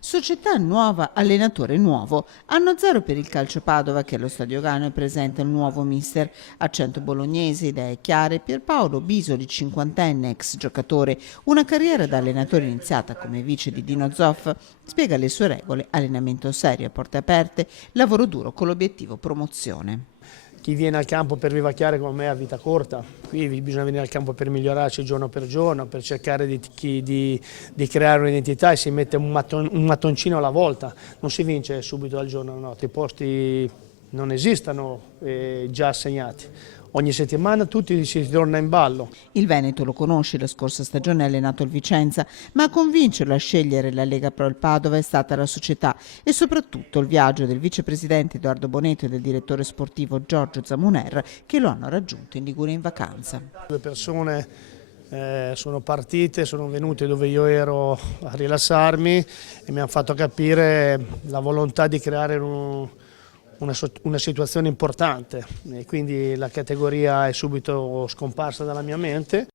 Società nuova, allenatore nuovo. Anno zero per il Calcio Padova che allo Stadio Gano presenta il nuovo mister. Accento bolognese, idee chiare, Pierpaolo Bisoli, 50enne, ex giocatore. Una carriera da allenatore iniziata come vice di Dino Zoff. Spiega le sue regole, allenamento serio a porte aperte, lavoro duro con l'obiettivo promozione. Chi viene al campo per vivacchiare come me ha vita corta, qui bisogna venire al campo per migliorarci giorno, per cercare di creare un'identità e si mette un mattoncino alla volta, non si vince subito dal giorno alla notte, i posti non esistono già assegnati. Ogni settimana tutti si torna in ballo. Il Veneto lo conosce, la scorsa stagione ha allenato il Vicenza, ma a convincerlo a scegliere la Lega Pro il Padova è stata la società e soprattutto il viaggio del vicepresidente Edoardo Boneto e del direttore sportivo Giorgio Zamuner che lo hanno raggiunto in Liguria in vacanza. Due persone sono partite, sono venute dove io ero a rilassarmi e mi hanno fatto capire la volontà di creare una situazione importante e quindi la categoria è subito scomparsa dalla mia mente.